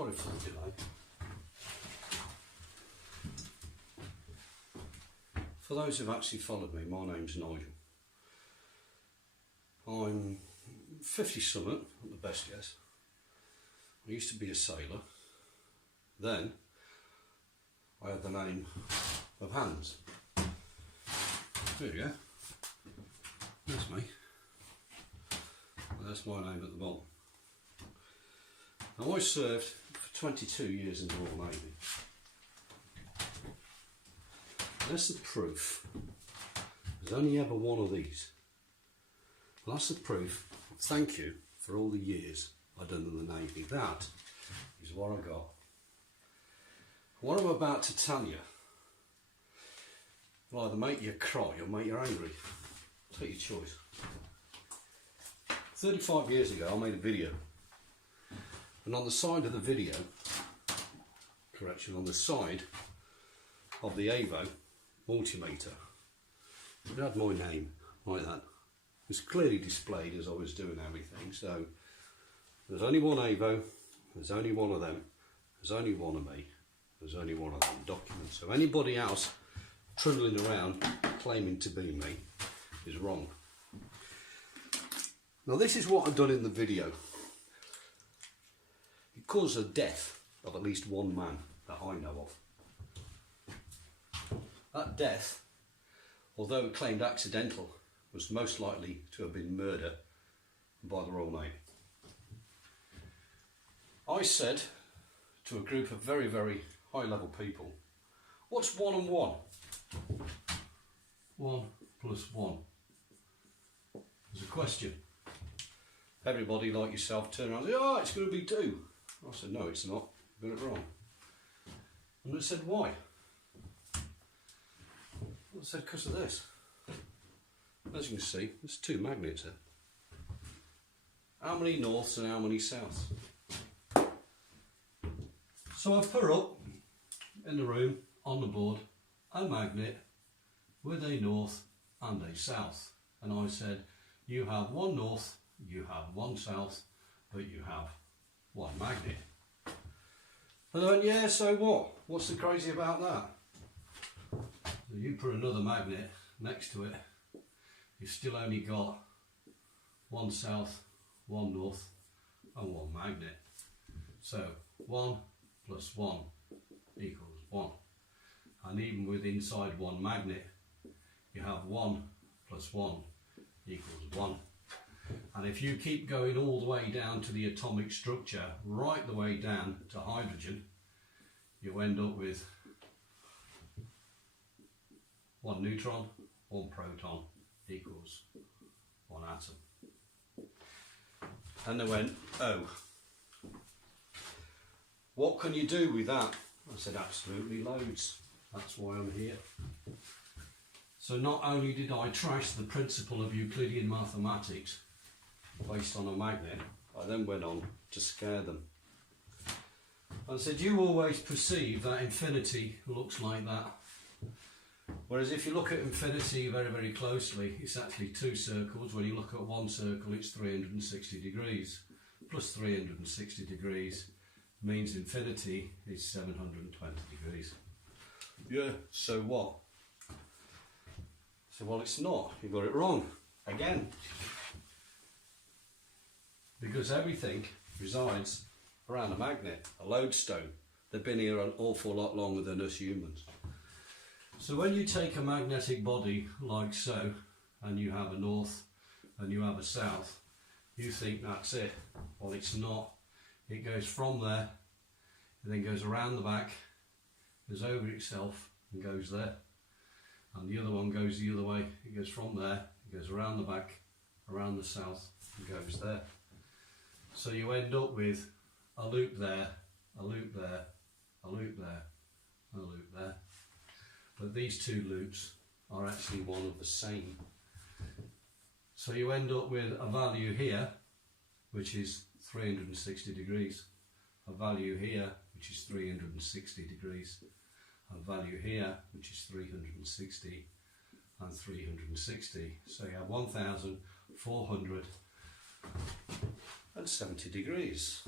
Sorry for the delay. For those who've actually followed me, my name's Nigel. I'm 50 something, at the best guess. I used to be a sailor. Then I had the name of Hans. There you go. That's me. And that's my name at the bottom. Now I served for 22 years in the Royal Navy. That's the proof. There's only ever one of these. Well, that's the proof. Thank you for all the years I've done in the Navy. That is what I got. What I'm about to tell you will either make you cry or make you angry. Take your choice. 35 years ago I made a video, and on the side of the video, on the side of the Avo multimeter, it had my name like that. It was clearly displayed as I was doing everything. So there's only one Avo, there's only one of them, there's only one of me, there's only one of them documents. So anybody else trundling around claiming to be me is wrong. Now this is what I've done in the video. It caused the death of at least one man that I know of. That death, although claimed accidental, was most likely to have been murder by the Royal Navy. I said to a group of very, very high level people, what's 1 and 1? 1 plus 1. There's a question. Everybody like yourself turned around and said, oh, it's going to be 2. I said, no, it's not. You got it wrong. And they said, why? I said, because of this. As you can see, there's 2 magnets here. How many norths and how many souths? So I've put up in the room on the board a magnet with a north and a south. And I said, you have 1 north, you have 1 south, but you have 1 magnet. And I went, yeah, so what? What's so crazy about that? So you put another magnet next to it, you've still only got 1 south, 1 north, and 1 magnet. So 1 plus 1 equals 1. And even with inside 1 magnet, you have 1 plus 1 equals 1. And if you keep going all the way down to the atomic structure, right the way down to hydrogen, you end up with 1 neutron, 1 proton equals 1 atom. And they went, oh, what can you do with that? I said, absolutely loads. That's why I'm here. So not only did I trash the principle of Euclidean mathematics based on a magnet, I then went on to scare them. I said, you always perceive that infinity looks like that. Whereas if you look at infinity very, very closely, it's actually 2 circles. When you look at 1 circle, it's 360 degrees. Plus 360 degrees means infinity is 720 degrees. Yeah, so what? So, well, it's not. You got it wrong. Again. Because everything resides around a magnet, a lodestone. They've been here an awful lot longer than us humans. So when you take a magnetic body like so, and you have a north and you have a south, you think that's it. Well, it's not. It goes from there, it then goes around the back, goes over itself and goes there. And the other one goes the other way. It goes from there, it goes around the back, around the south and goes there. So you end up with a loop there, a loop there, a loop there, and a loop there. But these 2 loops are actually one of the same. So you end up with a value here, which is 360 degrees, a value here, which is 360 degrees, a value here, which is 360, and 360. So you have 1,470 degrees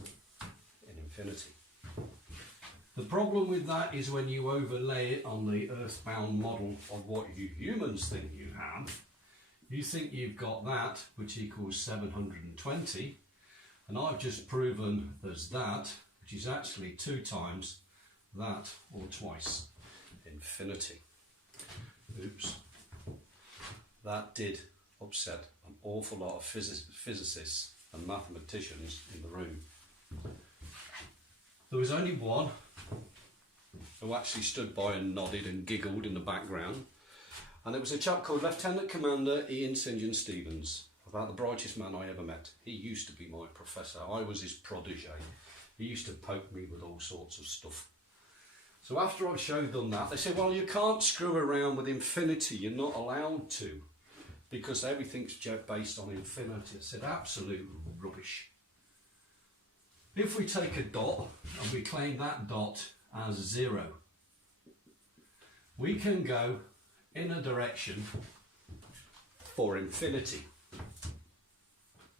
in infinity. The problem with that is when you overlay it on the earthbound model of what you humans think you have, you think you've got that, which equals 720, and I've just proven there's that, which is actually 2 times that, or twice infinity. Oops. That did upset an awful lot of physicists and mathematicians in the room. There was only one who actually stood by and nodded and giggled in the background, and it was a chap called Lieutenant Commander Ian St John Stevens, about the brightest man I ever met. He used to be my professor. I was his protege. He used to poke me with all sorts of stuff. So after I showed them that, they said, well, you can't screw around with infinity. You're not allowed to, because everything's based on infinity. I said, absolute rubbish. If we take a dot and we claim that dot as 0, we can go in a direction for infinity,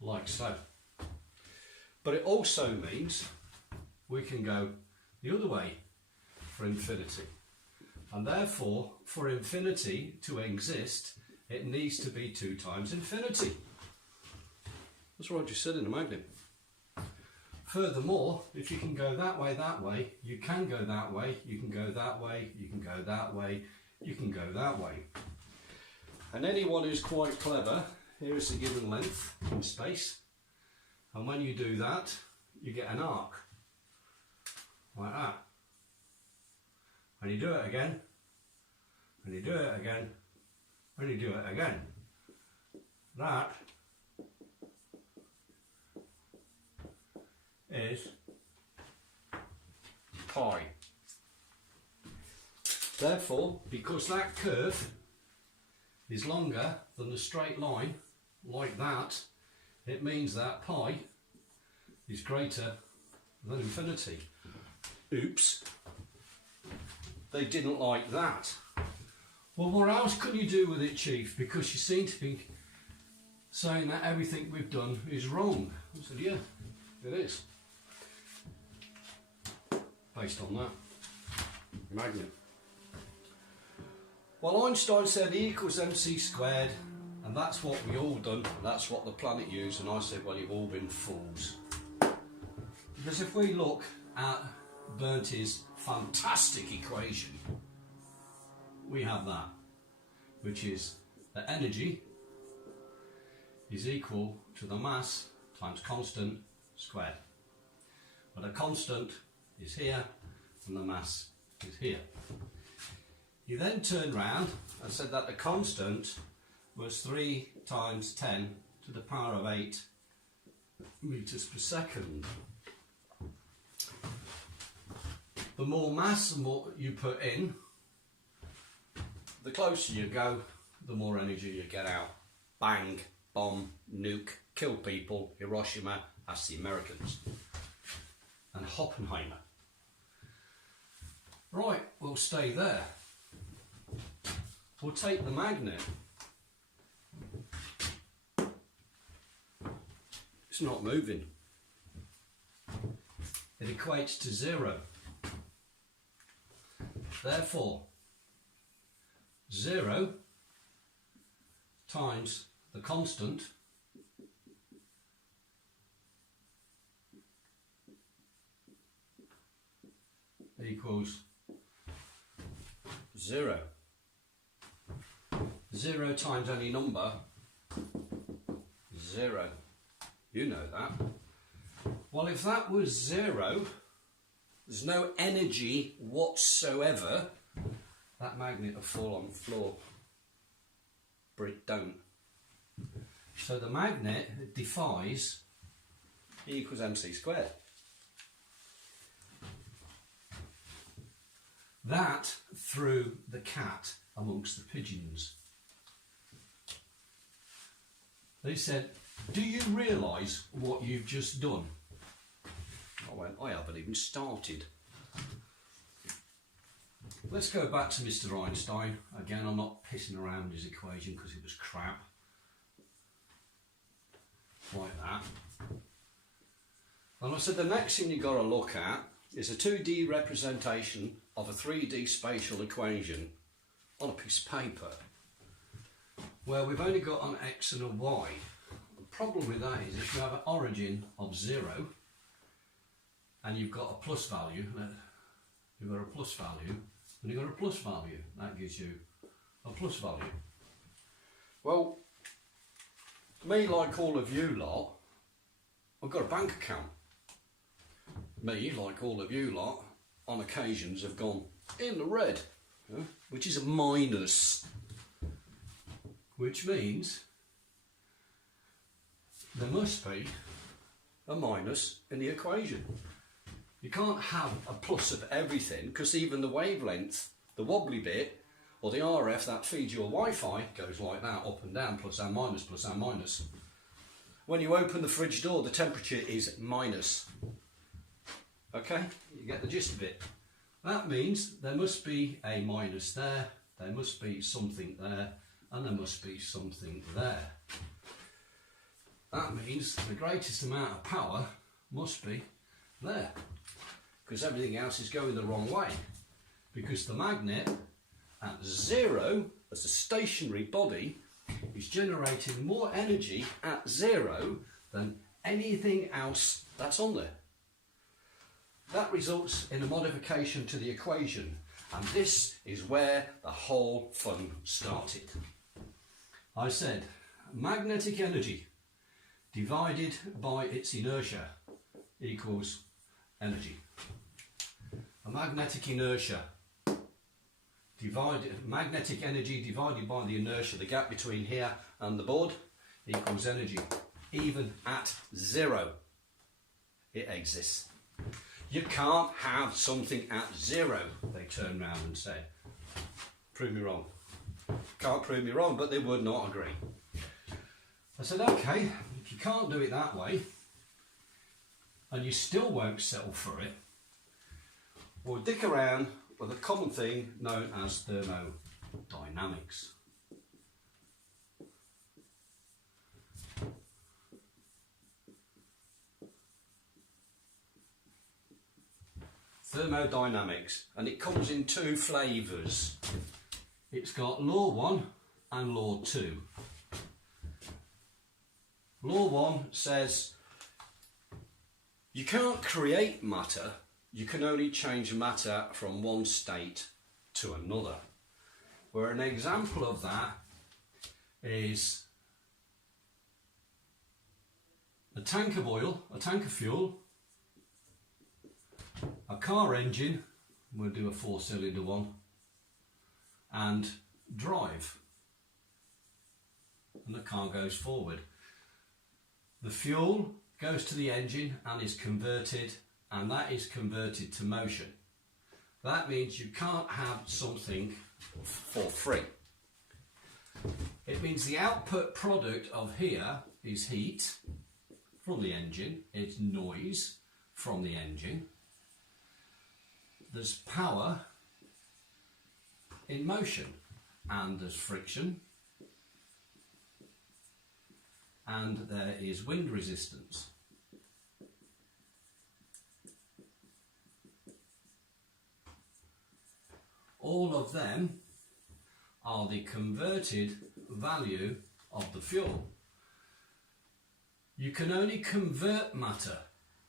like so. But it also means we can go the other way for infinity. And therefore, for infinity to exist, it needs to be 2 times infinity. That's what I just said in the magnet. Furthermore, if you can go that way, you can go that way, you can go that way, you can go that way, you can go that way. And anyone who's quite clever, here is the given length in space. And when you do that, you get an arc, like that. And you do it again, and you do it again, and you do it again. That is pi. Therefore, because that curve is longer than the straight line, like that, it means that pi is greater than infinity. Oops. They didn't like that. Well, what else can you do with it, Chief? Because you seem to be saying that everything we've done is wrong. I said, yeah, it is. Based on that magnet. Well, Einstein said E equals mc squared, and that's what we all done, and that's what the planet used, and I said, well, you've all been fools. Because if we look at Bernti's fantastic equation, we have that, which is that energy is equal to the mass times constant squared. But a constant is here and the mass is here. He then turned round and said that the constant was 3 times 10 to the power of 8 meters per second. The more mass and more you put in, the closer you go, the more energy you get out. Bang, bomb, nuke, kill people, Hiroshima, that's the Americans. And Oppenheimer. Right, we'll stay there. We'll take the magnet. It's not moving. It equates to 0. Therefore, 0 times the constant equals 0. 0 times any number, 0. You know that. Well, if that was 0, there's no energy whatsoever, that magnet will fall on the floor. But it don't. So the magnet defies E equals mc squared. That threw the cat amongst the pigeons. They said, do you realise what you've just done? I went, I haven't even started. Let's go back to Mr. Einstein. Again, I'm not pissing around his equation because it was crap. Like that. And I said, the next thing you've got to look at is a 2D representation of a 3D spatial equation on a piece of paper where we've only got an x and a y. The problem with that is if you have an origin of 0 and you've got a plus value, and you've got a plus value, that gives you a plus value. Well, me, like all of you lot, I've got a bank account. Me, like all of you lot, on occasions have gone in the red, which is a minus, which means there must be a minus in the equation. You can't have a plus of everything, because even the wavelength, the wobbly bit, or the RF that feeds your Wi-Fi goes like that, up and down, plus and minus, plus and minus. When you open the fridge door, the temperature is minus. Okay, you get the gist of it. That means there must be a minus there, there must be something there, and there must be something there. That means the greatest amount of power must be there, because everything else is going the wrong way. Because the magnet at 0, as a stationary body, is generating more energy at 0 than anything else that's on there. That results in a modification to the equation, and this is where the whole fun started. I said magnetic energy divided by its inertia equals energy. A magnetic inertia magnetic energy divided by the inertia, the gap between here and the board, equals energy. Even at 0, it exists. You can't have something at 0, they turned round and said. Prove me wrong. Can't prove me wrong, but they would not agree. I said, okay, if you can't do it that way, and you still won't settle for it, we'll dick around with a common thing known as thermodynamics. Thermodynamics, and it comes in 2 flavours. It's got law 1 and law 2. Law 1 says you can't create matter, you can only change matter from one state to another. Where an example of that is a tank of oil, a tank of fuel, a car engine, we'll do a 4-cylinder one, and drive, and the car goes forward. The fuel goes to the engine and is converted, and that is converted to motion. That means you can't have something for free. It means the output product of here is heat from the engine, it's noise from the engine, there's power in motion, and there's friction, and there is wind resistance. All of them are the converted value of the fuel. You can only convert matter,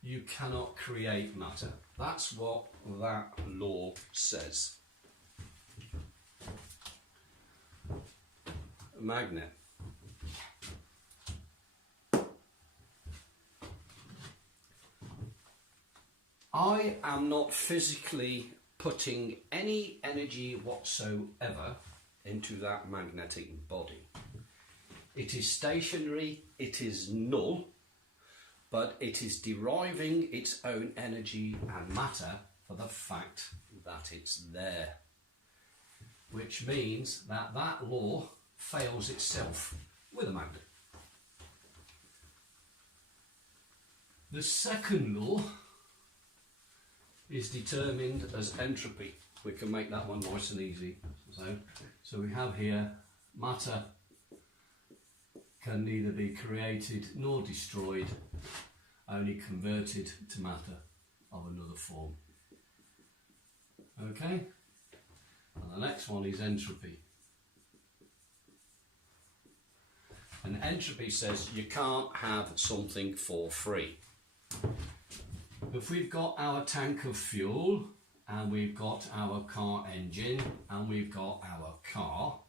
you cannot create matter. That's what that law says. A magnet. I am not physically putting any energy whatsoever into that magnetic body. It is stationary, it is null, but it is deriving its own energy and matter for the fact that it's there. Which means that that law fails itself with a magnet. The second law is determined as entropy. We can make that one nice and easy. So we have here matter can neither be created nor destroyed, only converted to matter of another form. Okay, and the next one is entropy. And entropy says you can't have something for free. If we've got our tank of fuel, and we've got our car engine, and we've got our car,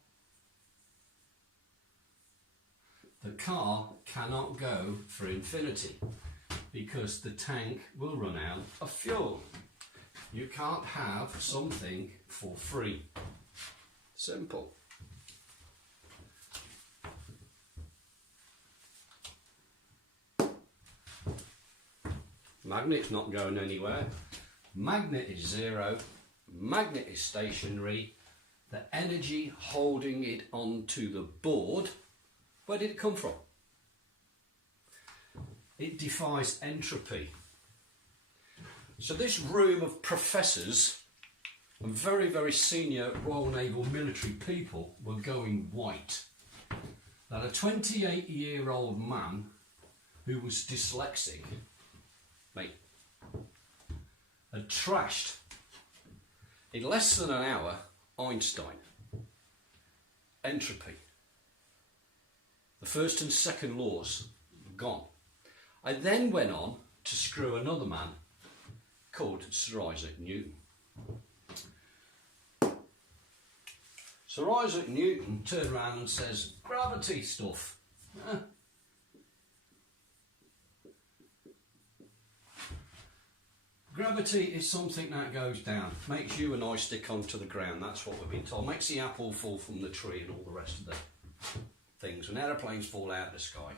the car cannot go for infinity because the tank will run out of fuel. You can't have something for free. Simple. Magnet's not going anywhere. Magnet is zero. Magnet is stationary. The energy holding it onto the board, where did it come from? It defies entropy. So this room of professors and very, very senior Royal Naval military people were going white. That a 28-year-old man who was dyslexic, mate, had trashed in less than an hour Einstein, entropy. The first and second laws gone. I then went on to screw another man called Sir Isaac Newton. Sir Isaac Newton turned around and says, gravity stuff. Gravity is something that goes down, makes you and I stick onto the ground, that's what we've been told. Makes the apple fall from the tree and all the rest of the things. When aeroplanes fall out of the sky,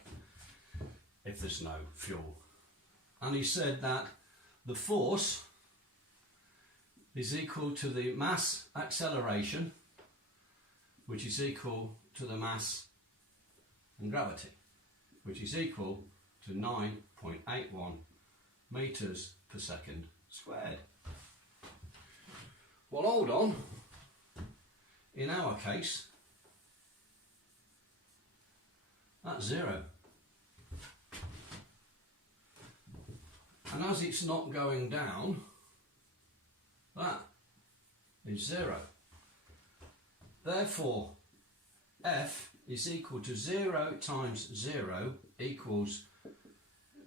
if there's no fuel. And he said that the force is equal to the mass acceleration, which is equal to the mass and gravity, which is equal to 9.81 metres per second squared. Well, hold on. In our case, that's zero. And as it's not going down, that is zero. Therefore, F is equal to 0 times 0 equals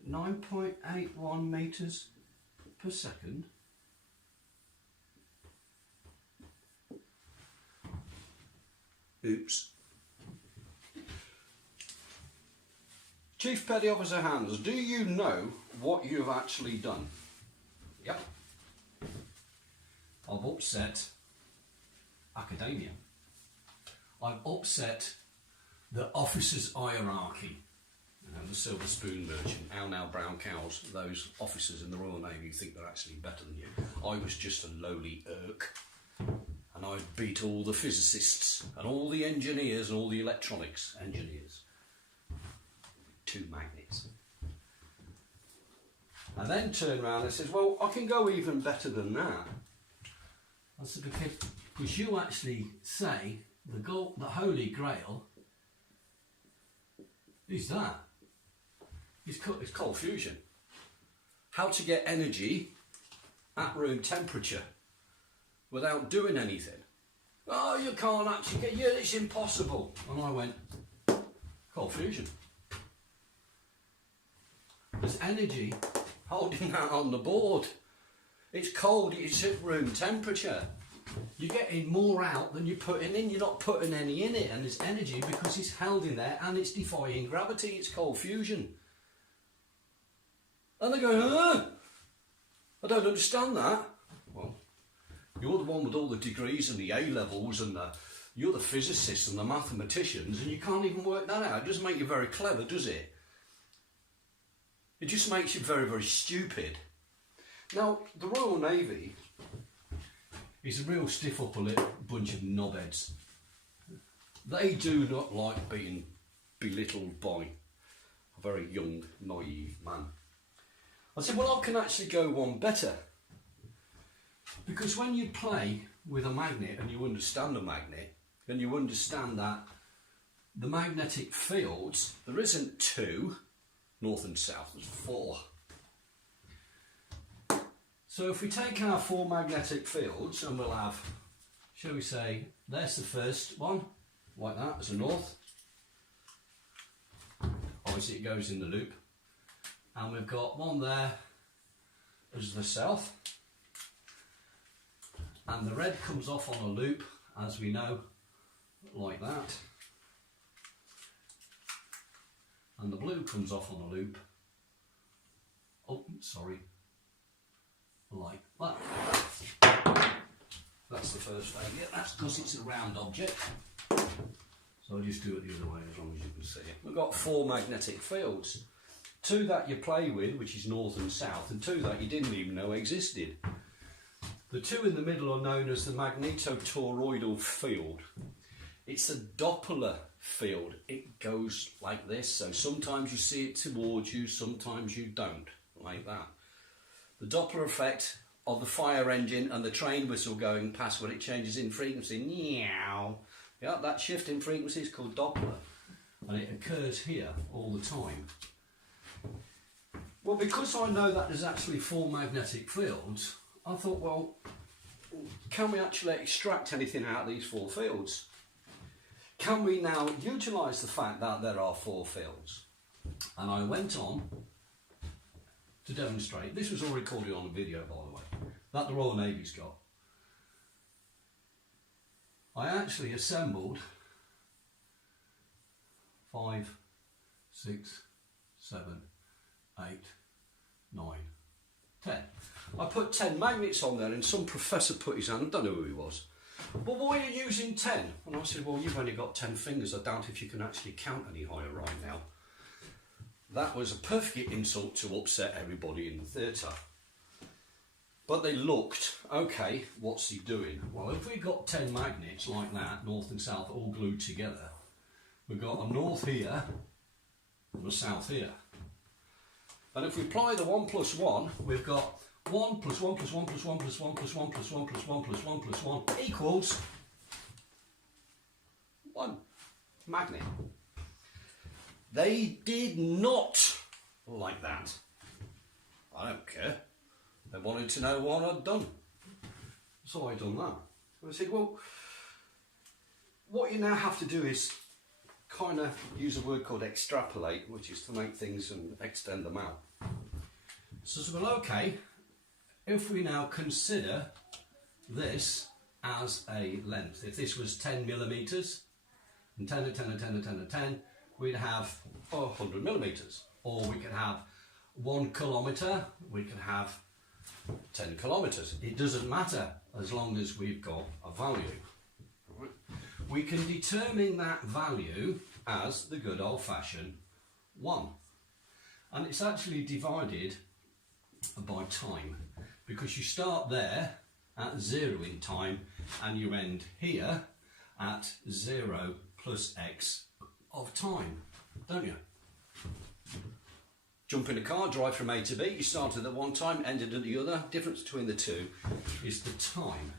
9.81 metres per second. Oops. Chief Petty Officer Hans, do you know what you've actually done? Yep. I've upset academia. I've upset the officers' hierarchy. You know, the silver spoon merchant, how now brown cows, those officers in the Royal Navy who think they're actually better than you. I was just a lowly irk, and I beat all the physicists and all the engineers and all the electronics engineers. 2 magnets. I then turned around and said, well, I can go even better than that. I said, because you actually say the Holy Grail is that. It's cold fusion. How to get energy at room temperature without doing anything. Oh, you can't actually get, yeah, it's impossible. And I went, cold fusion. There's energy holding that on the board. It's cold, it's at room temperature. You're getting more out than you're putting in. You're not putting any in it, and there's energy because it's held in there and it's defying gravity. It's cold fusion. And they go, I don't understand that. Well, you're the one with all the degrees and the A-levels and you're the physicists and the mathematicians, and you can't even work that out. It doesn't make you very clever, does it? It just makes you very, very stupid. Now, the Royal Navy is a real stiff upper lip bunch of knobheads. They do not like being belittled by a very young, naive man. I said, well, I can actually go one better. Because when you play with a magnet and you understand a magnet, and you understand that the magnetic fields, there isn't 2, north and south, there's 4. So if we take our 4 magnetic fields, and we'll have, shall we say, there's the first one, like that, as a north. Obviously it goes in the loop. And we've got one there as the south. And the red comes off on a loop, as we know, like that. And the blue comes off on a loop. Oh, sorry. Like that. That's the first failure. That's because it's a round object. So I'll just do it the other way as long as you can see it. We've got 4 magnetic fields. 2 that you play with, which is north and south, and 2 that you didn't even know existed. The 2 in the middle are known as the magnetotoroidal field. It's a Doppler field. It goes like this, so sometimes you see it towards you, sometimes you don't, like that. The Doppler effect of the fire engine and the train whistle going past when it changes in frequency, meow. Yeah, that shift in frequency is called Doppler, and it occurs here all the time. Well, because I know that there's actually 4 magnetic fields, I thought, well, can we actually extract anything out of these 4 fields? Can we now utilise the fact that there are 4 fields? And I went on to demonstrate, this was all recorded on a video by the way, that the Royal Navy's got. I actually assembled 5, 6, 7, 8, 9, 10. I put 10 magnets on there and some professor put his hand, I don't know who he was. Well, why are you using 10? And I said, well, you've only got 10 fingers. I doubt if you can actually count any higher right now. That was a perfect insult to upset everybody in the theatre. But they looked, okay, what's he doing? Well, if we got 10 magnets like that, north and south, all glued together, we've got a north here and a south here. And if we apply the 1 plus 1, we've got 1 plus 1 plus 1 plus 1 plus 1 plus 1 plus 1 plus 1 plus 1 plus 1 equals 1 magnet. They did not like that. I don't care. They wanted to know what I'd done. So I done that. I said, well, what you now have to do is kind of use a word called extrapolate, which is to make things and extend them out. So, well, okay, if we now consider this as a length, if this was 10 millimetres, and 10 and 10 and 10 and 10 and 10, we'd have 100 millimetres. Or we could have 1 kilometre, we could have 10 kilometres. It doesn't matter as long as we've got a value. We can determine that value as the good old-fashioned 1. And it's actually divided by time, because you start there at 0 in time and you end here at 0 plus x of time, don't you? Jump in a car, drive from A to B, you started at one time, ended at the other. Difference between the two is the time.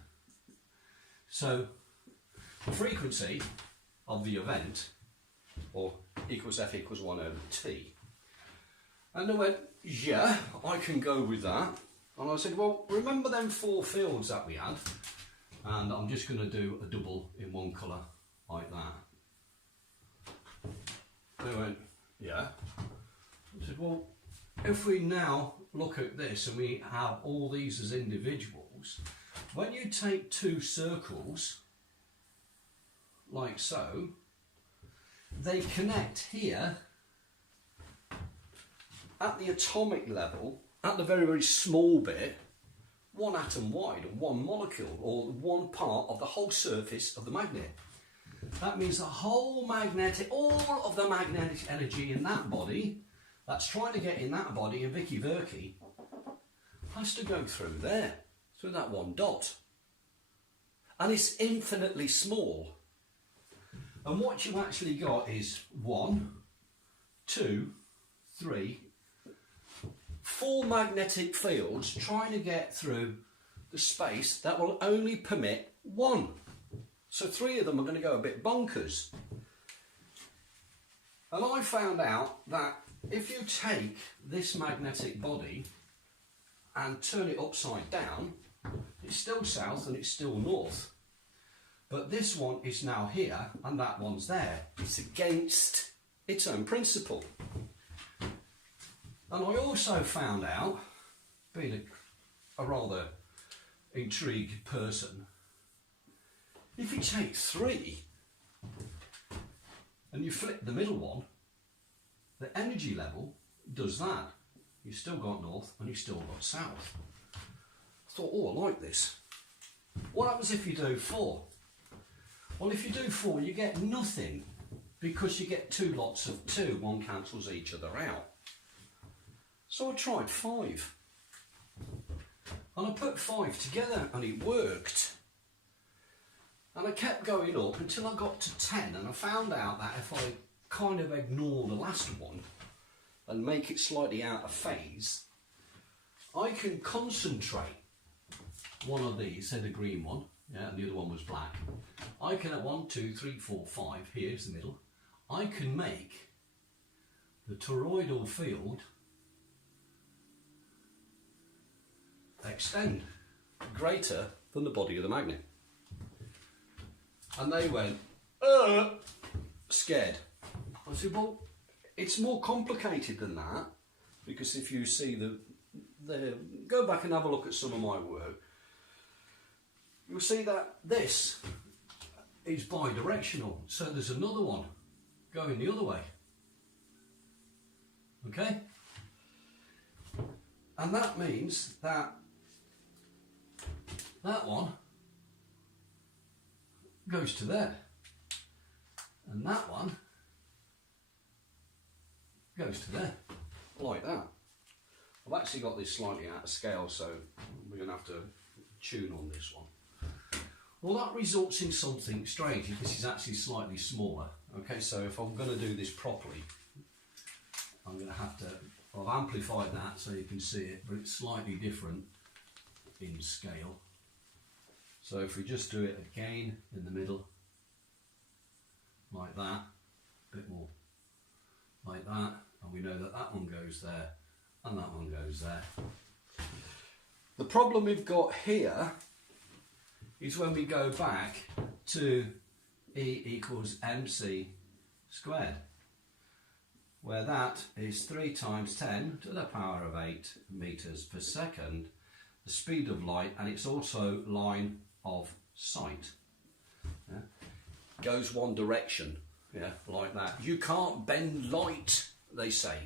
So the frequency of the event, or equals F equals 1 over T. And I went, yeah, I can go with that. And I said, well, remember them 4 fields that we had? And I'm just going to do a double in one colour like that. They went, yeah. I said, well, if we now look at this and we have all these as individuals, when you take 2 circles, like so, they connect here at the atomic level, at the very, very small bit, 1 atom wide, or 1 molecule, or 1 part of the whole surface of the magnet. That means the whole magnetic, all of the magnetic energy in that body, that's trying to get in that body, in Vicky Verky, has to go through there, through that 1 dot. And it's infinitely small. And what you actually got is 1, 2, 3, 4 magnetic fields trying to get through the space that will only permit 1. So 3 of them are going to go a bit bonkers. And I found out that if you take this magnetic body and turn it upside down, it's still south and it's still north. But this one is now here and that one's there. It's against its own principle. And I also found out, being a rather intrigued person, if you take 3 and you flip the middle one, the energy level does that. You've still got north and you've still got south. I thought, oh, I like this. What happens if you do 4? Well, if you do 4, you get nothing because you get 2 lots of 2. One cancels each other out. So I tried 5. And I put 5 together and it worked. And I kept going up until I got to 10, and I found out that if I kind of ignore the last one and make it slightly out of phase, I can concentrate one of these, say the green one, yeah, and the other one was black. I can at 1, 2, 3, 4, 5, here's the middle, I can make the toroidal field extend greater than the body of the magnet. And they went, scared. I said, well, it's more complicated than that, because if you see go back and have a look at some of my work, you'll see that this is bi-directional. So there's another one going the other way. Okay? And that means that that one goes to there, and that one goes to there, like that. I've actually got this slightly out of scale, so we're going to have to tune on this one. Well, that results in something strange. This is actually slightly smaller. Okay, so if I'm going to do this properly, I'm going to have to, I've amplified that so you can see it, but it's slightly different in scale. So if we just do it again in the middle, like that, a bit more like that, and we know that that one goes there and that one goes there. The problem we've got here is when we go back to E equals mc squared, where that is 3 times 10 to the power of 8 meters per second, the speed of light, and it's also line of sight. Yeah? Goes one direction, yeah, like that. You can't bend light, they say.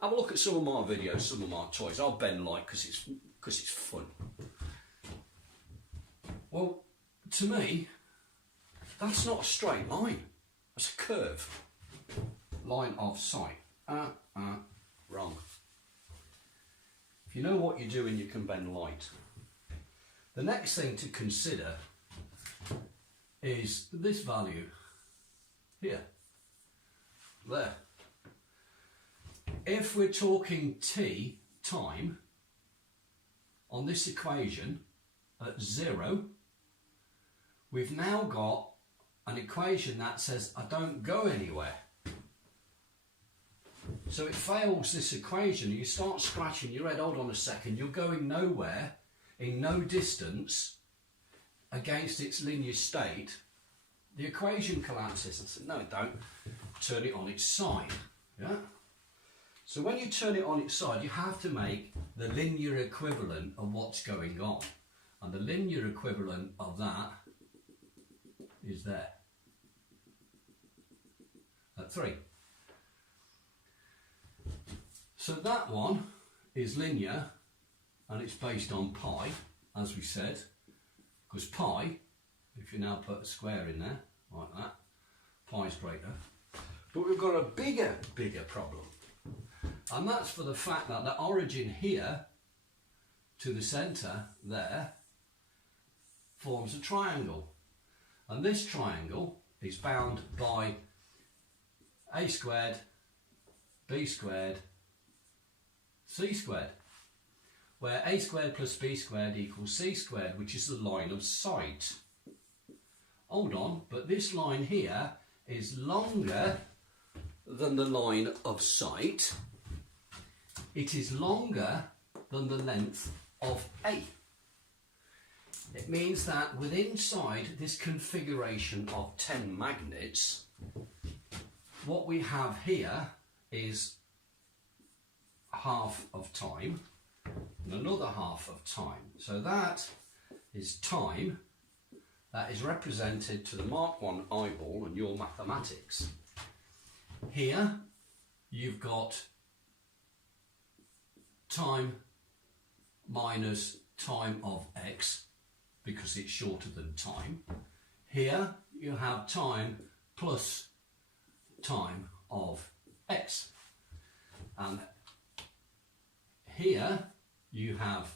Have a look at some of my videos, some of my toys. I'll bend light because it's fun. Well, to me, that's not a straight line. It's a curve. Line of sight. Wrong. If you know what you're doing, you can bend light. The next thing to consider is this value here, there. If we're talking t, time, on this equation at 0, we've now got an equation that says I don't go anywhere. So it fails this equation. You start scratching your head, hold on a second, you're going nowhere, in no distance, against its linear state. The equation collapses. I said, no it don't. Turn it on its side. Yeah? So when you turn it on its side, you have to make the linear equivalent of what's going on. And the linear equivalent of that is there. At 3. So that one is linear, and it's based on pi, as we said, because pi, if you now put a square in there, like that, pi is greater. But we've got a bigger problem. And that's for the fact that the origin here to the centre there forms a triangle. And this triangle is bound by a squared, b squared, c squared, where a squared plus b squared equals c squared, which is the line of sight. Hold on, but this line here is longer than the line of sight, it is longer than the length of A. It means that within inside this configuration of 10 magnets, what we have here is half of time and another half of time. So that is time that is represented to the Mark 1 eyeball and your mathematics. Here you've got time minus time of x because it's shorter than time. Here you have time plus time of x. And here you have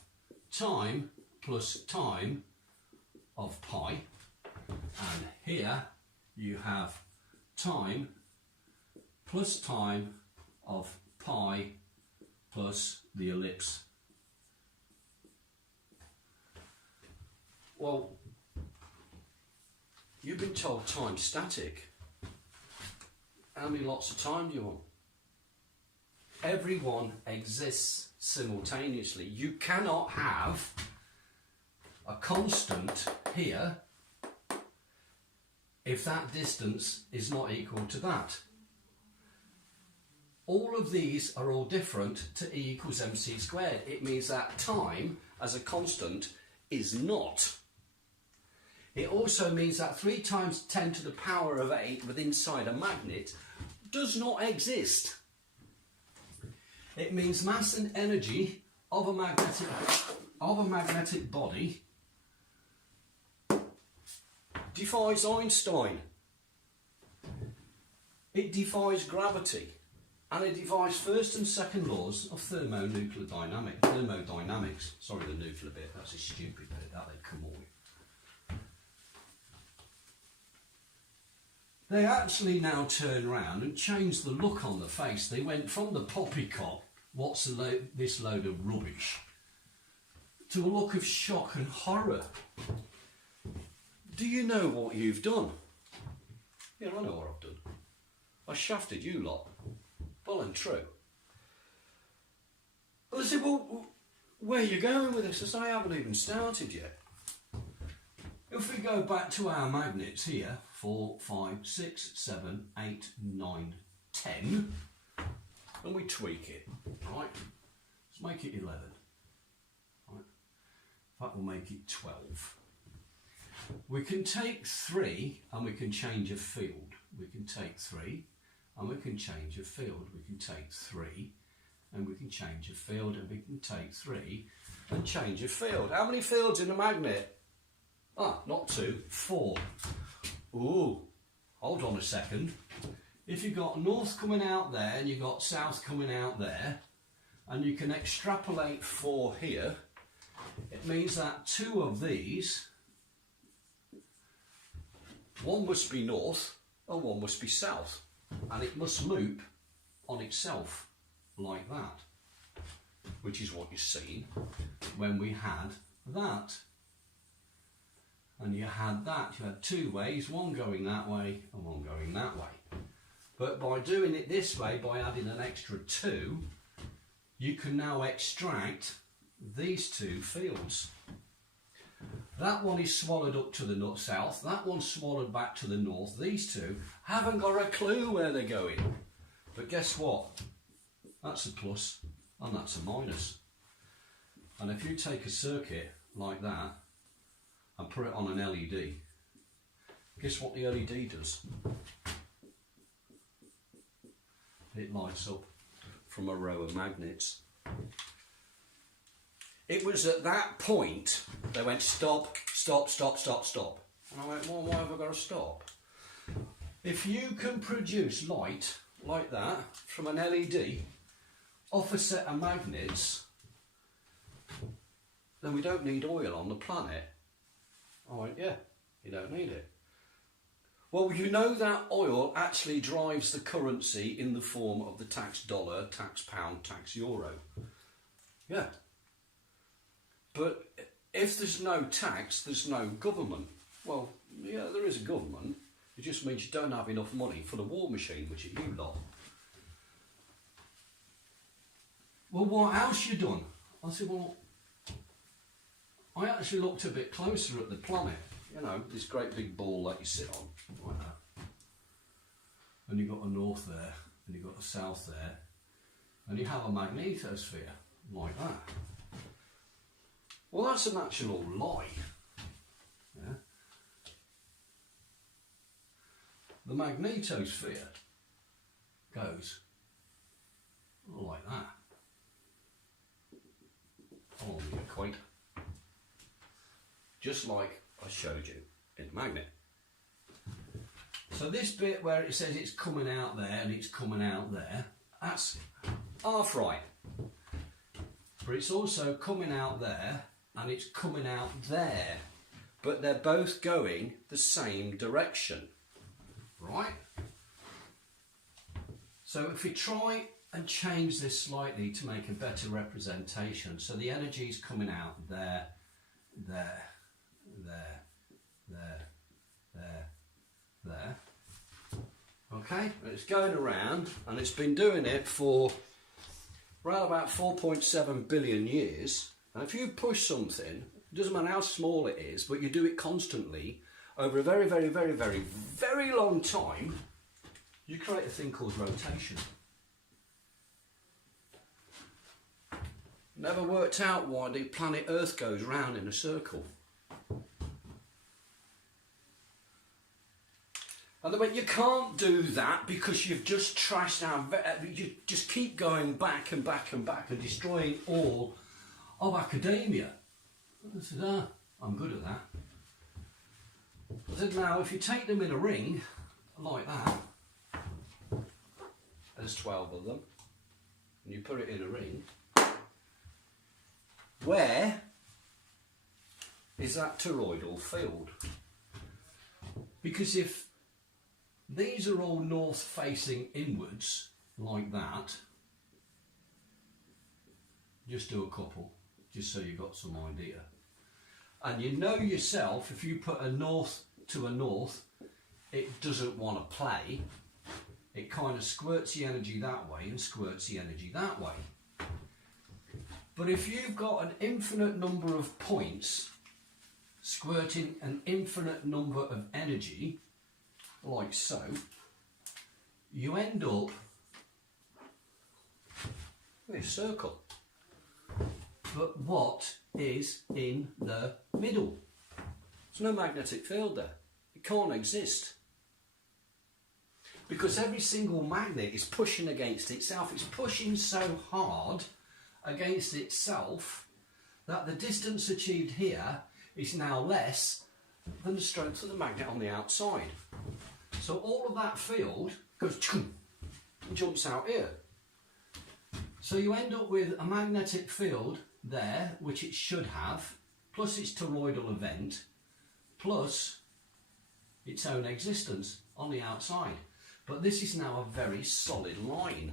time plus time of pi. And here you have time plus time of pi plus the ellipse. Well, you've been told time's static. How many lots of time do you want? Everyone exists simultaneously. You cannot have a constant here if that distance is not equal to that. All of these are all different to E equals mc squared. It means that time as a constant is not. It also means that 3 times 10 to the power of 8 within inside a magnet does not exist. It means mass and energy of a magnetic body defies Einstein. It defies gravity. And it defies first and second laws of thermodynamics. Sorry, the nuclear bit, that's a stupid bit, that they've come all with. They actually now turn around and change the look on the face. They went from the poppycock, what's this load of rubbish, to a look of shock and horror. Do you know what you've done? Yeah, I know what I've done. I shafted you lot. Well and true. Well, I said, well, where are you going with this? I said, I haven't even started yet. If we go back to our magnets here, 4, 5, 6, 7, 8, 9, 10, and we tweak it, right? Let's make it 11. Right? That will make it 12. We can take 3 and we can change a field. We can take 3 and we can change a field. We can take 3 and we can change a field, and we can take 3 and change a field. How many fields in a magnet? Ah, not 2, 4. Ooh, hold on a second. If you've got north coming out there and you've got south coming out there, and you can extrapolate 4 here, it means that 2 of these, one must be north and one must be south, and it must loop on itself like that, which is what you've seen when we had that. And you had that, you had 2 ways, one going that way and one going that way. But by doing it this way, by adding an extra 2, you can now extract these 2 fields. That one is swallowed up to the north south, that one's swallowed back to the north. These 2 haven't got a clue where they're going. But guess what? That's a plus and that's a minus. And if you take a circuit like that and put it on an LED, guess what the LED does? It lights up from a row of magnets. It was at that point they went stop, stop, stop, stop, stop. And I went, well, why have I got to stop? If you can produce light like that from an LED off a set of magnets, then we don't need oil on the planet. I went, yeah, you don't need it. Well, you know that oil actually drives the currency in the form of the tax dollar, tax pound, tax euro. Yeah. But if there's no tax, there's no government. Well, yeah, there is a government. It just means you don't have enough money for the war machine, which is you lot. well, what else you done? I said, well, I actually looked a bit closer at the planet. You know, this great big ball that you sit on, like that. And you've got a north there, and you've got a south there, and you have a magnetosphere, like that. Well, that's an actual lie. Yeah? The magnetosphere goes like that, on the equator. Just like I showed you in the magnet. So this bit where it says it's coming out there and it's coming out there, that's half right. But it's also coming out there and it's coming out there. But they're both going the same direction. Right? So if we try and change this slightly to make a better representation, so the energy is coming out there, there, there, there, there, there. Okay, and it's going around, and it's been doing it for around about 4.7 billion years. And if you push something, it doesn't matter how small it is, but you do it constantly over a very, very, very, very, very long time, you create a thing called rotation. Never worked out why the planet Earth goes round in a circle. And they went, you can't do that because you've just trashed our... You just keep going back and back and back and destroying all of academia. I said, I'm good at that. I said, now, if you take them in a ring, like that, there's 12 of them, and you put it in a ring, where is that toroidal field? Because if these are all north facing inwards, like that, just do a couple, just so you've got some idea. And you know yourself, if you put a north to a north, it doesn't want to play. It kind of squirts the energy that way and squirts the energy that way. But if you've got an infinite number of points squirting an infinite number of energy, like so, you end up with a circle. But what is in the middle? There's no magnetic field there. It can't exist. Because every single magnet is pushing against itself. It's pushing so hard against itself that the distance achieved here is now less than the strength of the magnet on the outside. So all of that field goes and jumps out here. So you end up with a magnetic field there, which it should have, plus its toroidal event, plus its own existence on the outside. But this is now a very solid line.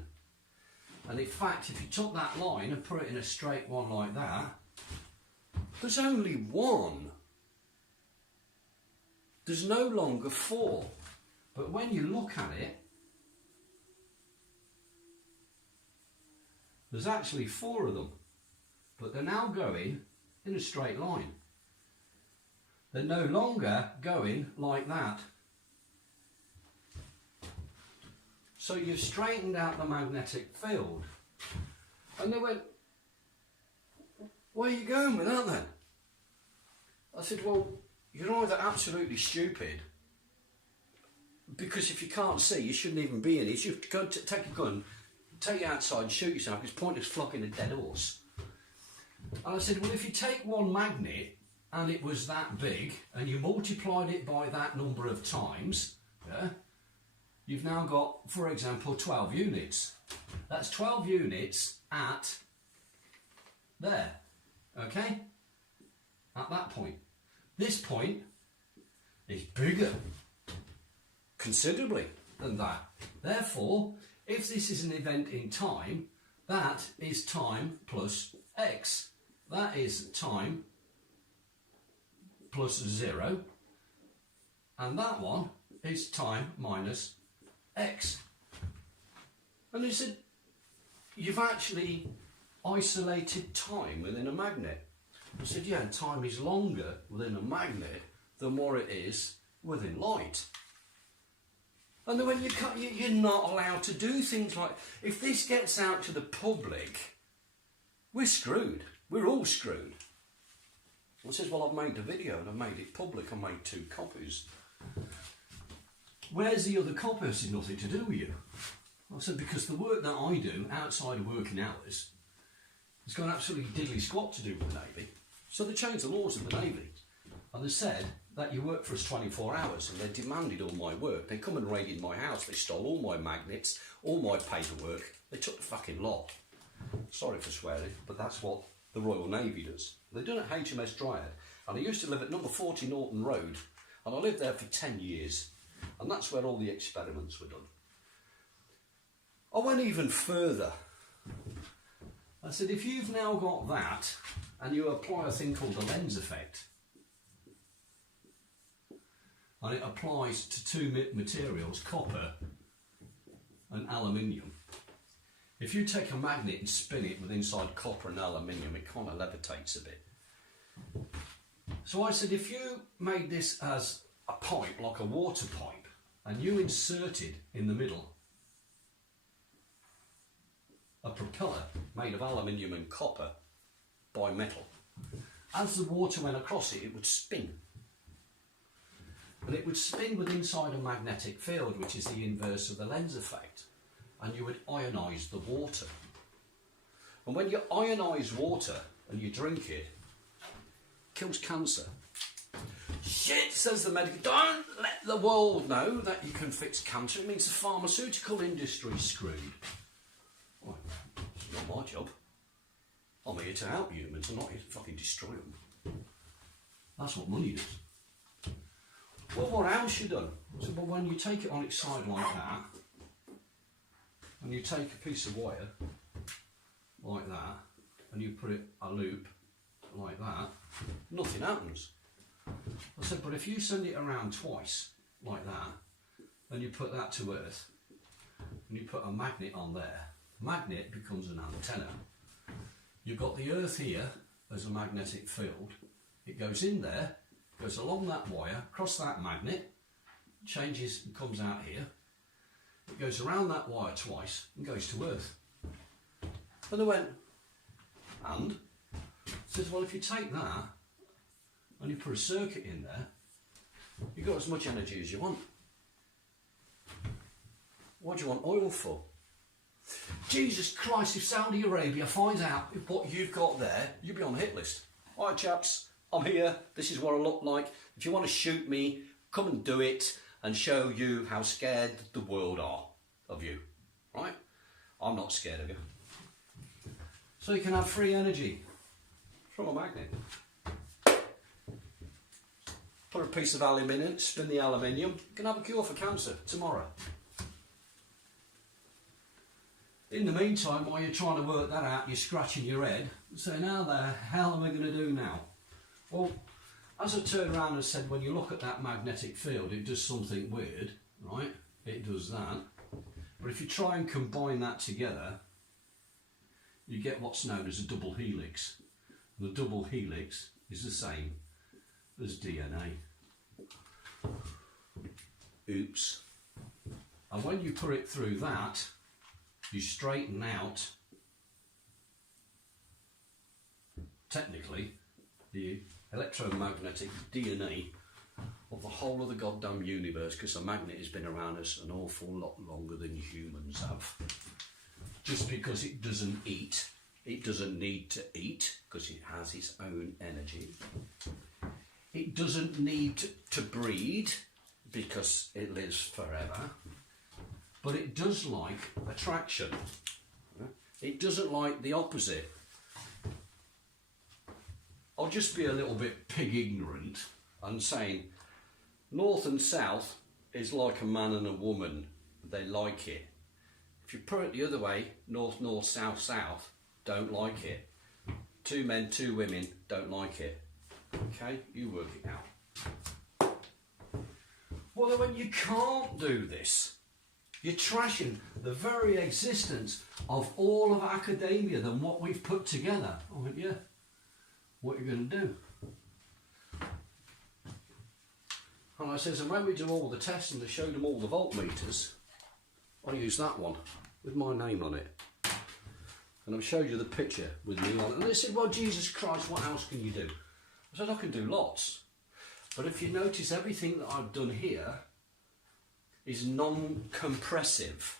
And in fact, if you took that line and put it in a straight one like that, there's only one. There's no longer four. But when you look at it, there's actually four of them. But they're now going in a straight line. They're no longer going like that. So you've straightened out the magnetic field. And they went, where are you going with that then? I said, well, you're either absolutely stupid, because if you can't see, you shouldn't even be in it. You should go take a gun, take it outside and shoot yourself, because it's pointless flogging a dead horse. And I said, well, if you take one magnet and it was that big and you multiplied it by that number of times, yeah, you've now got, for example, 12 units. That's 12 units at there, okay? At that point. This point is bigger, considerably, than that. Therefore, if this is an event in time, that is time plus x. That is time plus 0. And that one is time minus x. And he said, you've actually isolated time within a magnet. I said, yeah, time is longer within a magnet than what it is within light. And then when you're not allowed to do things like, if this gets out to the public, we're screwed. We're all screwed. I says, well, I've made a video and I've made it public. I made 2 copies. Where's the other copy? I said, nothing to do with you. I said, because the work that I do outside of working hours has got absolutely diddly squat to do with the Navy. So they changed the laws in the Navy. And they said that you work for us 24 hours, and they demanded all my work. They come and raided my house. They stole all my magnets, all my paperwork. They took the fucking lot. Sorry for swearing, but that's what the Royal Navy does. They done it at HMS Dryad, and I used to live at number 40 Norton Road, and I lived there for 10 years, and that's where all the experiments were done. I went even further. I said, if you've now got that, and you apply a thing called the lens effect, and it applies to 2 materials, copper and aluminium. If you take a magnet and spin it with inside copper and aluminium, it kind of levitates a bit. So I said, if you made this as a pipe, like a water pipe, and you inserted in the middle a propeller made of aluminium and copper bimetal, as the water went across it, it would spin. And it would spin with inside a magnetic field, which is the inverse of the lens effect. And you would ionise the water. And when you ionise water and you drink it, it kills cancer. Shit, says the medical. Don't let the world know that you can fix cancer. It means the pharmaceutical industry's screwed. Well, it's not my job. I'm here to help humans. I'm not here to fucking destroy them. That's what money does. Well, what else you done? I said, well, when you take it on its side like that, and you take a piece of wire like that, and you put it a loop like that, nothing happens. I said, but if you send it around twice like that, and you put that to Earth, and you put a magnet on there, magnet becomes an antenna. You've got the Earth here as a magnetic field. It goes in there, goes along that wire, across that magnet, changes and comes out here. It goes around that wire twice and goes to Earth. And they went, and? Says, well, if you take that and you put a circuit in there, you've got as much energy as you want. What do you want oil for? Jesus Christ, if Saudi Arabia finds out what you've got there, you'll be on the hit list. All right, chaps, I'm here. This is what I look like. If you want to shoot me, come and do it and show you how scared the world are of you. Right? I'm not scared of you. So you can have free energy from a magnet. Put a piece of aluminium, spin the aluminium, you can have a cure for cancer tomorrow. In the meantime, while you're trying to work that out, you're scratching your head and saying, how the hell am I going to do now? Well, as I turned around and said, when you look at that magnetic field, it does something weird, right? It does that. But if you try and combine that together, you get what's known as a double helix. The double helix is the same as DNA. Oops. And when you put it through that, you straighten out, technically, the electromagnetic DNA of the whole of the goddamn universe, because a magnet has been around us an awful lot longer than humans have. Just because it doesn't eat, it doesn't need to eat, because it has its own energy. It doesn't need to breed, because it lives forever. But it does like attraction. It doesn't like the opposite. I'll just be a little bit pig ignorant and saying north and south is like a man and a woman. They like it. If you put it the other way, north, north, south, south, don't like it. 2 men, 2 women, don't like it. Okay, you work it out. Well, then when you can't do this, You're trashing the very existence of all of academia than what we've put together. I went, yeah, what are you going to do? And I says, and when we do all the tests and they showed them all the voltmeters, I used that one with my name on it. And I've showed you the picture with me on it. And they said, well, Jesus Christ, what else can you do? I said, I can do lots. But if you notice, everything that I've done here is non-compressive.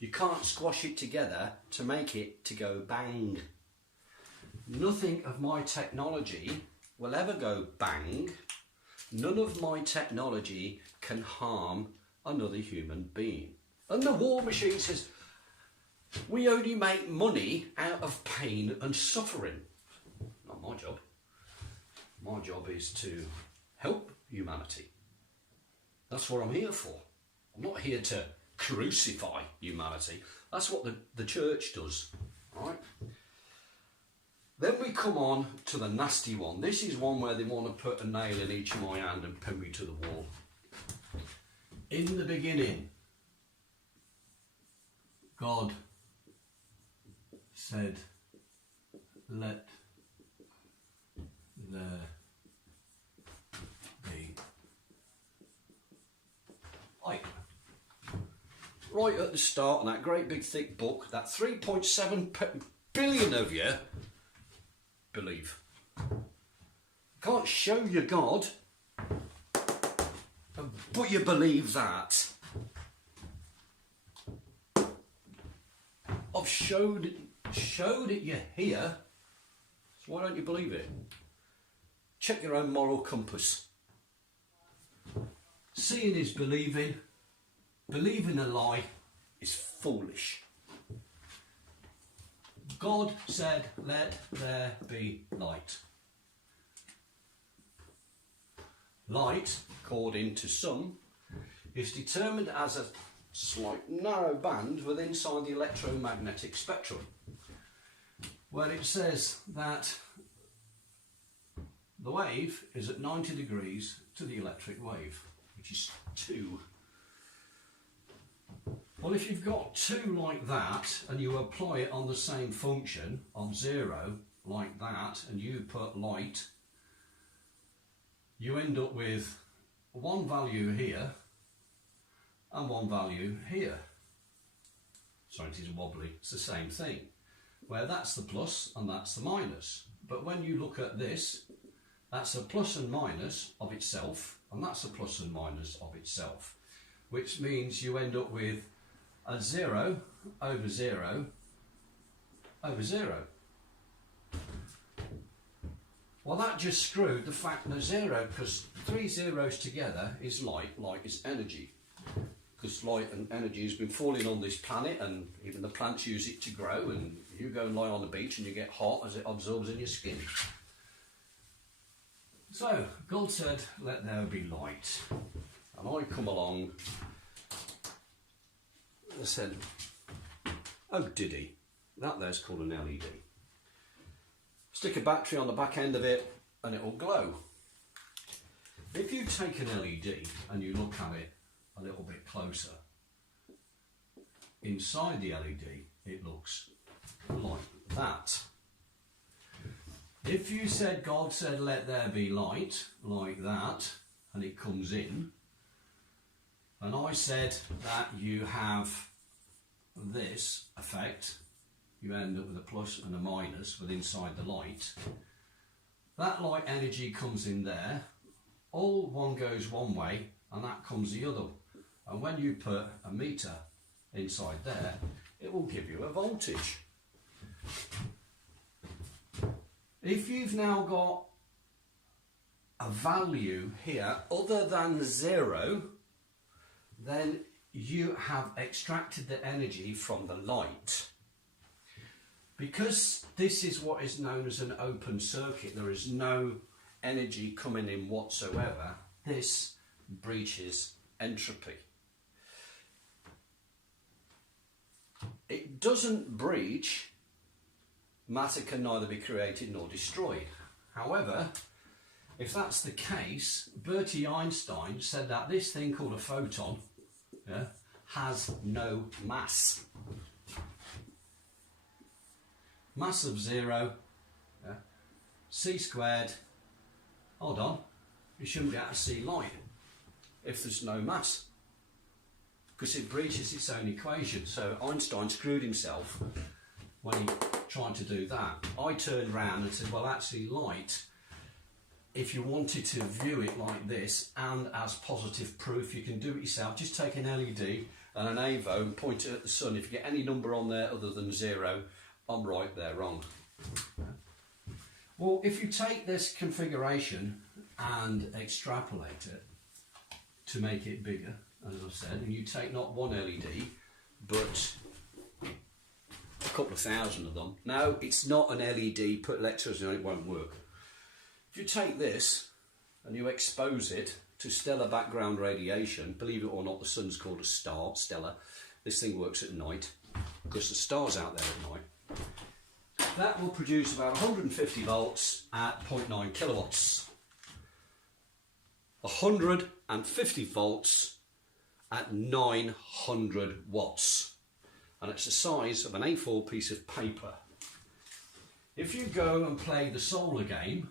You can't squash it together to make it to go bang. Nothing of my technology will ever go bang. None of my technology can harm another human being. And the war machine says, we only make money out of pain and suffering. Not my job. My job is to help humanity. That's what I'm here for. I'm not here to crucify humanity. That's what the church does. Right? Then we come on to the nasty one. This is one where they want to put a nail in each of my hand and pin me to the wall. In the beginning, God said, let there be light. Right at the start of that great big thick book, that 3.7 billion of you believe. Can't show you God, but you believe that. I've showed it you here, so why don't you believe it? Check your own moral compass. Seeing is believing. Believing a lie is foolish. God said, let there be light. Light, according to some, is determined as a slight narrow band within inside the electromagnetic spectrum, where it says that the wave is at 90 degrees to the electric wave, which is 2. Well, if you've got 2 like that and you apply it on the same function of 0 like that and you put light, you end up with one value here and one value here. Sorry, it is wobbly. It's the same thing, where that's the plus and that's the minus. But when you look at this, that's a plus and minus of itself, and that's a plus and minus of itself, which means you end up with a 0 over 0 over 0. Well, that just screwed the fact that 0, because 3 zeros together is light, light is energy. Because light and energy has been falling on this planet, and even the plants use it to grow, and you go and lie on the beach and you get hot as it absorbs in your skin. So, God said, let there be light. And I come along and I said, oh diddy, that there's called an LED. Stick a battery on the back end of it and it will glow. If you take an LED and you look at it a little bit closer, inside the LED it looks like that. If you said, God said let there be light, like that, and it comes in, and I said that you have this effect, you end up with a plus and a minus with inside the light. That light energy comes in there, all one goes one way and that comes the other. And when you put a meter inside there, it will give you a voltage. If you've now got a value here other than 0, then you have extracted the energy from the light. Because this is what is known as an open circuit, there is no energy coming in whatsoever, this breaches entropy. It doesn't breach, matter can neither be created nor destroyed. However, if that's the case, Bertie Einstein said that this thing called a photon, yeah, has no mass. Mass of 0, yeah, c squared, hold on, you shouldn't be able to see light if there's no mass, because it breaches its own equation. So Einstein screwed himself when he tried to do that. I turned round and said, well, actually light, if you wanted to view it like this and as positive proof, you can do it yourself. Just take an LED and an AVO and point it at the sun. If you get any number on there other than 0, I'm right, they're wrong. Well, if you take this configuration and extrapolate it to make it bigger, as I've said, and you take not one LED, but a couple of thousand of them. No, it's not an LED, put electricity on it, won't work. If you take this and you expose it to stellar background radiation, believe it or not, the sun's called a star, stellar. This thing works at night because the star's out there at night. That will produce about 150 volts at 0.9 kilowatts. 150 volts at 900 watts. And it's the size of an A4 piece of paper. If you go and play the solar game,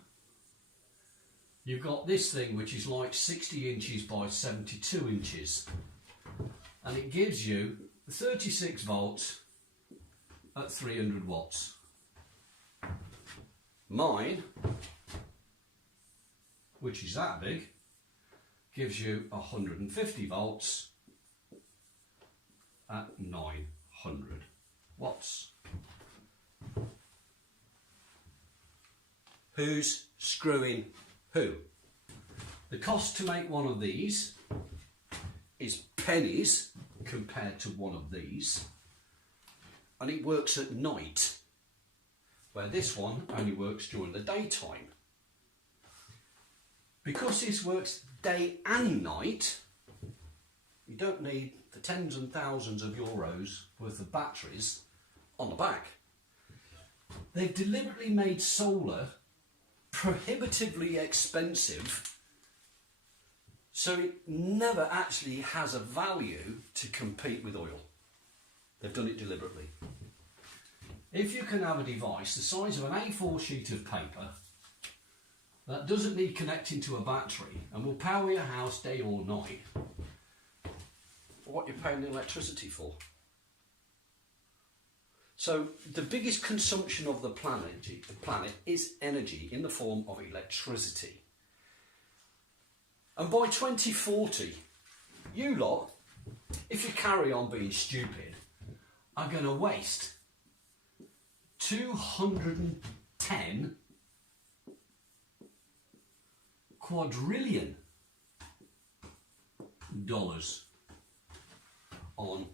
you've got this thing which is like 60 inches by 72 inches. And it gives you 36 volts at 300 watts. Mine, which is that big, gives you 150 volts at 900 watts. Who's screwing who? The cost to make one of these is pennies compared to one of these, and it works at night, where this one only works during the daytime. Because this works day and night, you don't need the tens and thousands of euros worth of batteries on the back. They've deliberately made solar prohibitively expensive, so it never actually has a value to compete with oil. They've done it deliberately. If you can have a device the size of an A4 sheet of paper that doesn't need connecting to a battery and will power your house day or night, what you're paying the electricity for. So the biggest consumption of the planet is energy in the form of electricity. And by 2040, you lot, if you carry on being stupid, are going to waste 210 quadrillion dollars on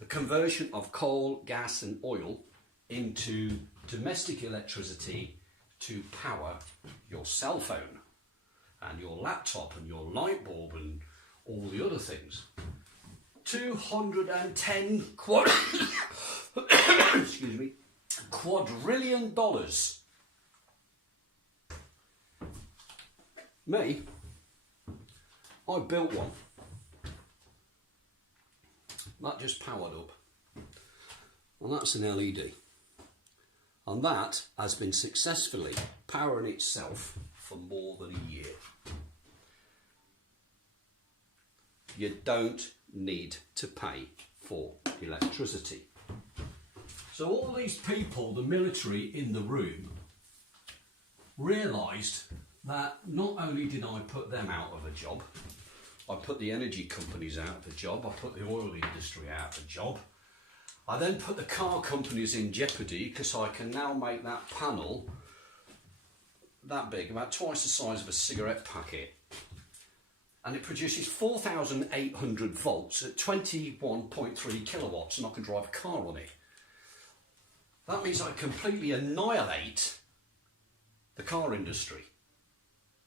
the conversion of coal, gas and oil into domestic electricity to power your cell phone and your laptop and your light bulb and all the other things. 210 excuse me, quadrillion dollars. Me, I built one. That just powered up. And that's an LED. And that has been successfully powering itself for more than a year. You don't need to pay for electricity. So all these people, the military in the room, realised that not only did I put them out of a job, I put the energy companies out of a job, I put the oil industry out of a job, I then put the car companies in jeopardy because I can now make that panel that big, about twice the size of a cigarette packet, and it produces 4,800 volts at 21.3 kilowatts, and I can drive a car on it. That means I completely annihilate the car industry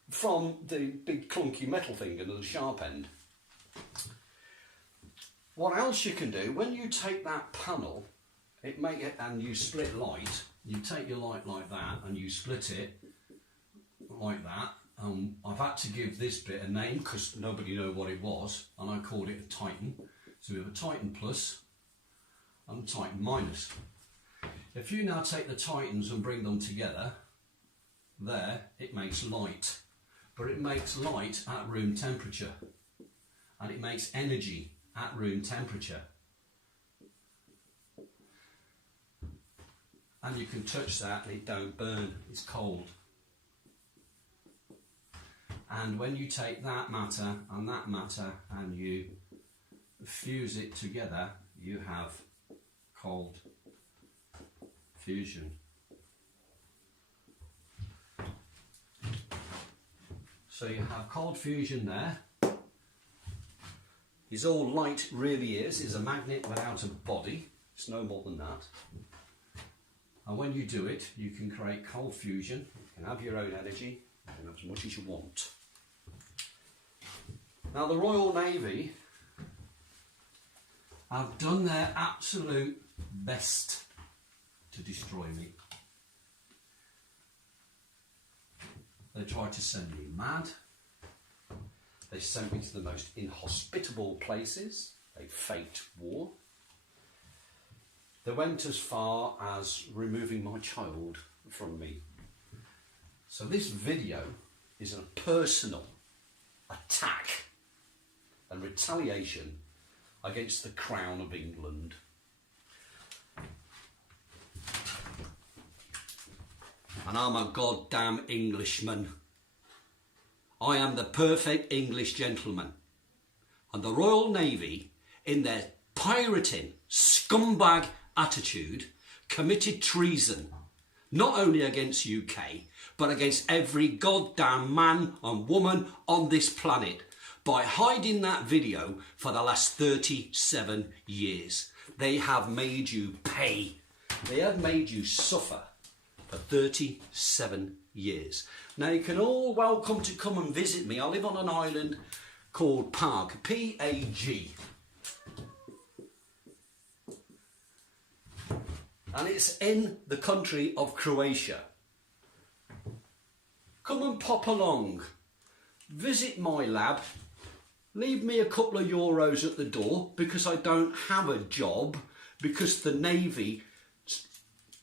from the big clunky metal thing and the sharp end. What else you can do, when you take that panel and you split light, you take your light like that and you split it like that. I've had to give this bit a name because nobody knew what it was, and I called it a Titan. So we have a Titan plus and a Titan minus. If you now take the Titans and bring them together, there it makes light. But it makes light at room temperature. And it makes energy at room temperature. And you can touch that and it don't burn, it's cold. And when you take that matter and you fuse it together, you have cold fusion. So you have cold fusion there. Is all light really is a magnet without a body. It's no more than that. And when you do it, you can create cold fusion. You can have your own energy and as much as you want. Now the Royal Navy have done their absolute best to destroy me. They tried to send me mad. They sent me to the most inhospitable places. They faked war. They went as far as removing my child from me. So this video is a personal attack and retaliation against the Crown of England. And I'm a goddamn Englishman. I am the perfect English gentleman. And the Royal Navy, in their pirating, scumbag attitude, committed treason, not only against UK, but against every goddamn man and woman on this planet, by hiding that video for the last 37 years. They have made you pay. They have made you suffer for 37 years. Now you can all welcome to come and visit me. I live on an island called Pag, P-A-G. And it's in the country of Croatia. Come and pop along. Visit my lab. Leave me a couple of euros at the door because I don't have a job, because the Navy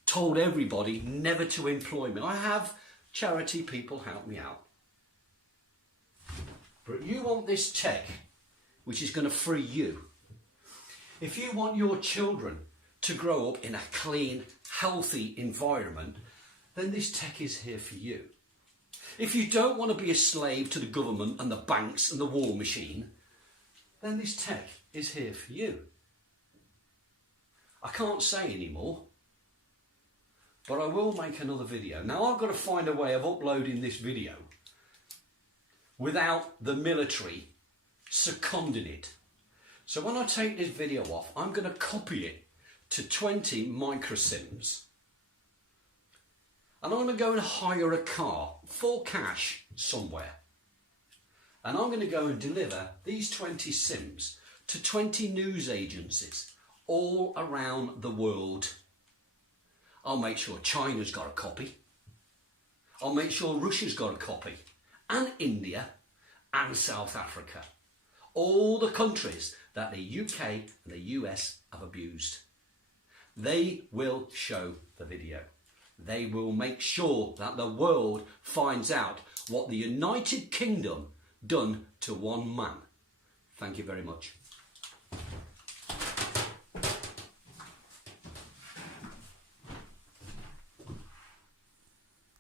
told everybody never to employ me. I have charity people help me out. But you want this tech, which is going to free you. If you want your children to grow up in a clean, healthy environment, then this tech is here for you. If you don't want to be a slave to the government and the banks and the war machine, then this tech is here for you. I can't say anymore, but I will make another video. Now I've got to find a way of uploading this video without the military seconding it. So when I take this video off, I'm going to copy it to 20 microsims. And I'm going to go and hire a car for cash somewhere. And I'm going to go and deliver these 20 sims to 20 news agencies all around the world. I'll make sure China's got a copy. I'll make sure Russia's got a copy. And India and South Africa. All the countries that the UK and the US have abused. They will show the video. They will make sure that the world finds out what the United Kingdom done to one man. Thank you very much.